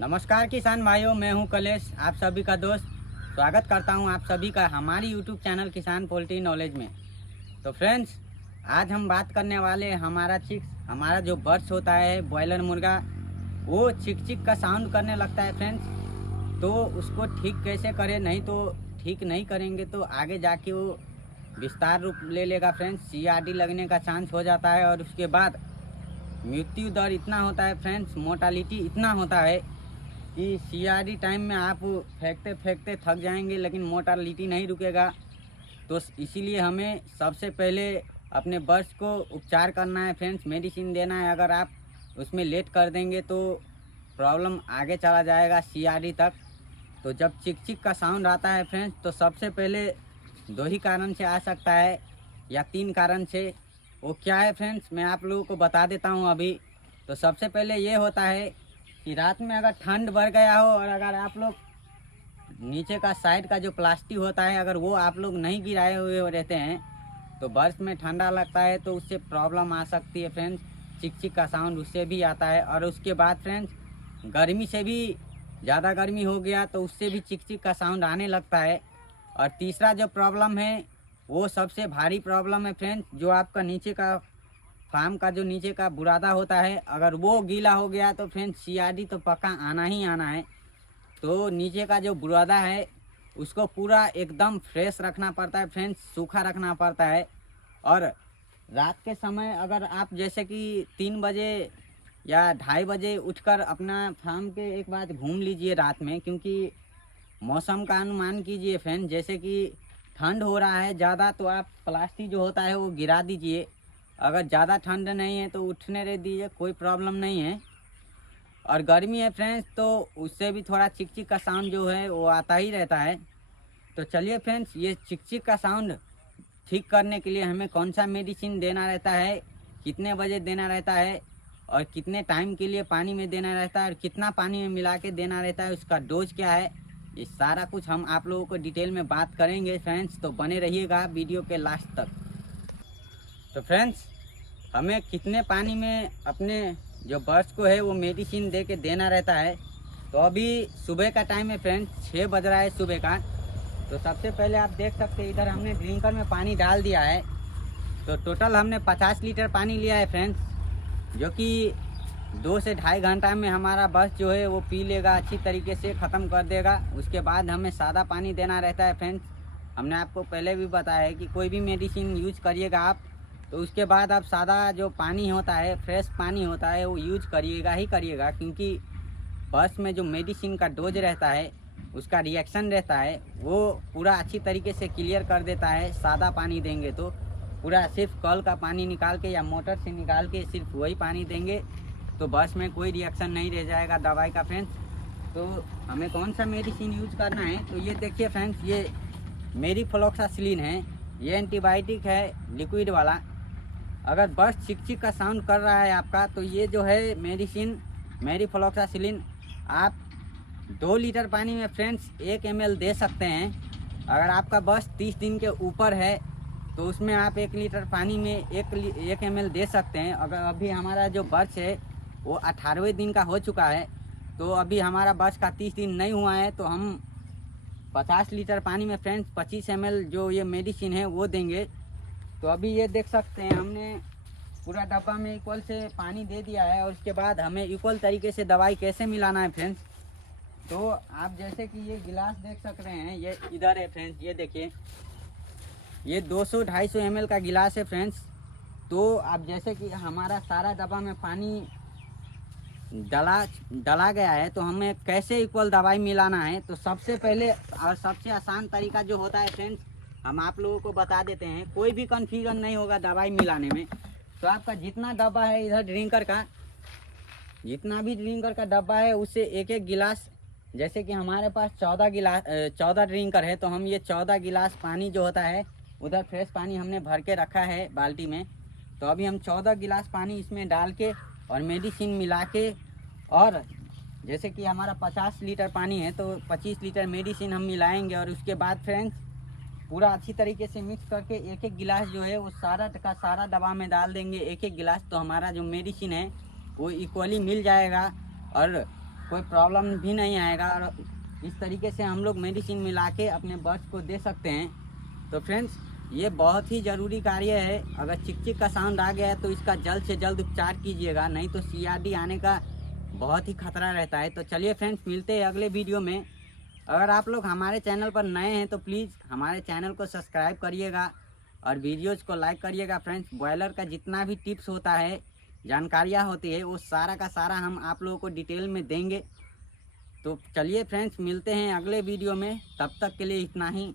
नमस्कार किसान भाइयों, मैं हूं कलेश, आप सभी का दोस्त। स्वागत करता हूं आप सभी का हमारी यूट्यूब चैनल किसान पोल्ट्री नॉलेज में। तो फ्रेंड्स, आज हम बात करने वाले हमारा जो बर्ड्स होता है बॉयलर मुर्गा, वो चिक चिक का साउंड करने लगता है फ्रेंड्स। तो उसको ठीक कैसे करें, नहीं तो ठीक नहीं करेंगे तो आगे जाके वो विस्तार रूप ले लेगा फ्रेंड्स। CRD लगने का चांस हो जाता है और उसके बाद मृत्यु दर इतना होता है फ्रेंड्स, मोर्टालिटी इतना होता है कि CRD टाइम में आप फेंकते फेंकते थक जाएंगे लेकिन मोर्टालिटी नहीं रुकेगा। तो इसीलिए हमें सबसे पहले अपने बर्ड्स को उपचार करना है फ्रेंड्स, मेडिसिन देना है। अगर आप उसमें लेट कर देंगे तो प्रॉब्लम आगे चला जाएगा CRD तक। तो जब चिक चिक का साउंड आता है फ्रेंड्स, तो सबसे पहले दो ही कारण से आ सकता है या तीन कारण से। वो क्या है फ्रेंड्स, मैं आप लोगों को बता देता हूँ अभी। तो सबसे पहले ये होता है कि रात में अगर ठंड बढ़ गया हो और अगर आप लोग नीचे का साइड का जो प्लास्टिक होता है अगर वो आप लोग नहीं गिराए हुए रहते हैं तो बर्ड्स में ठंडा लगता है, तो उससे प्रॉब्लम आ सकती है फ्रेंड्स। चिक चिक का साउंड उससे भी आता है। और उसके बाद फ्रेंड्स, गर्मी से भी ज़्यादा गर्मी हो गया तो उससे भी चिक चिक का साउंड आने लगता है। और तीसरा जो प्रॉब्लम है वो सबसे भारी प्रॉब्लम है फ्रेंड्स, जो आपका नीचे का फार्म का जो नीचे का बुरादा होता है, अगर वो गीला हो गया तो फ्रेंड्स CRD तो पक्का आना ही आना है। तो नीचे का जो बुरादा है उसको पूरा एकदम फ्रेश रखना पड़ता है फ्रेंड्स, सूखा रखना पड़ता है। और रात के समय अगर आप जैसे कि 3 बजे या 2:30 बजे उठकर अपना फार्म के एक बार घूम लीजिए रात में, क्योंकि मौसम का अनुमान कीजिए फ्रेंड्स। जैसे कि ठंड हो रहा है ज़्यादा तो आप प्लास्टिक जो होता है वो गिरा दीजिए। अगर ज़्यादा ठंड नहीं है तो उठने रह दीजिए, कोई प्रॉब्लम नहीं है। और गर्मी है फ्रेंड्स तो उससे भी थोड़ा चिक चिक का साउंड जो है वो आता ही रहता है। तो चलिए फ्रेंड्स, ये चिक चिक का साउंड ठीक करने के लिए हमें कौन सा मेडिसिन देना रहता है, कितने बजे देना रहता है और कितने टाइम के लिए पानी में देना रहता है और कितना पानी में मिला के देना रहता है, उसका डोज क्या है, ये सारा कुछ हम आप लोगों को डिटेल में बात करेंगे फ्रेंड्स। तो बने रहिएगा वीडियो के लास्ट तक। तो फ्रेंड्स, हमें कितने पानी में अपने जो बर्ड्स को है वो मेडिसिन दे के देना रहता है। तो अभी सुबह का टाइम है फ्रेंड्स, 6 बज रहा है सुबह का। तो सबसे पहले आप देख सकते हैं इधर हमने ड्रिंकर में पानी डाल दिया है। तो टोटल हमने 50 लीटर पानी लिया है फ्रेंड्स, जो कि 2 से 2.5 घंटा में हमारा बर्ड्स जो है वो पी लेगा, अच्छी तरीके से ख़त्म कर देगा। उसके बाद हमें सादा पानी देना रहता है फ्रेंड्स। हमने आपको पहले भी बताया है कि कोई भी मेडिसिन यूज करिएगा आप तो उसके बाद आप सादा जो पानी होता है, फ्रेश पानी होता है, वो यूज करिएगा ही करिएगा, क्योंकि बर्ड्स में जो मेडिसिन का डोज रहता है उसका रिएक्शन रहता है वो पूरा अच्छी तरीके से क्लियर कर देता है। सादा पानी देंगे तो पूरा सिर्फ कल का पानी निकाल के या मोटर से निकाल के सिर्फ वही पानी देंगे तो बर्ड्स में कोई रिएक्शन नहीं रह जाएगा दवाई का फ्रेंड्स। तो हमें कौन सा मेडिसिन यूज करना है, तो ये देखिए फ्रेंड्स, ये मेरिफ्लॉक्सासिलिन है, ये एंटीबायोटिक है लिक्विड वाला। अगर बर्ड्स चिक चिक का साउंड कर रहा है आपका तो ये जो है मेडिसिन मेरिफ्लॉक्सासिलिन आप 2 लीटर पानी में फ्रेंड्स 1 ml दे सकते हैं। अगर आपका बर्ड्स 30 दिन के ऊपर है तो उसमें आप 1 लीटर पानी में 1 ml दे सकते हैं। अगर अभी हमारा जो बर्ड्स है वो 18वें दिन का हो चुका है, तो अभी हमारा बर्ड्स का 30 दिन नहीं हुआ है, तो हम 50 लीटर पानी में फ्रेंड्स 25 ml जो ये मेडिसिन है वो देंगे। तो अभी ये देख सकते हैं हमने पूरा डब्बा में इक्वल से पानी दे दिया है। और उसके बाद हमें इक्वल तरीके से दवाई कैसे मिलाना है फ्रेंड्स, तो आप जैसे कि ये गिलास देख सक रहे हैं, ये इधर है फ्रेंड्स, ये देखिए ये 200-250 ml का गिलास है फ्रेंड्स। तो आप जैसे कि हमारा सारा डब्बा में पानी डला गया है तो हमें कैसे इक्वल दवाई मिलाना है, तो सबसे पहले और सबसे आसान तरीका जो होता है फ्रेंड्स हम आप लोगों को बता देते हैं। कोई भी कन्फ्यूजन नहीं होगा दवाई मिलाने में। तो आपका जितना डब्बा है इधर ड्रिंकर का, जितना भी ड्रिंकर का डब्बा है उससे एक एक गिलास, जैसे कि हमारे पास 14 ड्रिंकर है तो हम ये 14 गिलास पानी जो होता है, उधर फ्रेश पानी हमने भर के रखा है बाल्टी में। तो अभी हम 14 गिलास पानी इसमें डाल के और मेडिसिन मिला के, और जैसे कि हमारा 50 लीटर पानी है तो 25 लीटर मेडिसिन हम मिलाएंगे। और उसके बाद फ्रेंड्स पूरा अच्छी तरीके से मिक्स करके एक एक गिलास जो है वो सारा का सारा दवा में डाल देंगे, एक एक गिलास। तो हमारा जो मेडिसिन है वो इक्वली मिल जाएगा और कोई प्रॉब्लम भी नहीं आएगा और इस तरीके से हम लोग मेडिसिन मिला के अपने बर्ड्स को दे सकते हैं। तो फ्रेंड्स, ये बहुत ही ज़रूरी कार्य है। अगर चिक चिक का साउंड आ गया है तो इसका जल्द से जल्द उपचार कीजिएगा, नहीं तो CRD आने का बहुत ही खतरा रहता है। तो चलिए फ्रेंड्स, मिलते हैं अगले वीडियो में। अगर आप लोग हमारे चैनल पर नए हैं तो प्लीज़ हमारे चैनल को सब्सक्राइब करिएगा और वीडियोज़ को लाइक करिएगा। फ्रेंड्स, बॉयलर का जितना भी टिप्स होता है, जानकारियाँ होती है, वो सारा का सारा हम आप लोगों को डिटेल में देंगे। तो चलिए फ्रेंड्स, मिलते हैं अगले वीडियो में। तब तक के लिए इतना ही।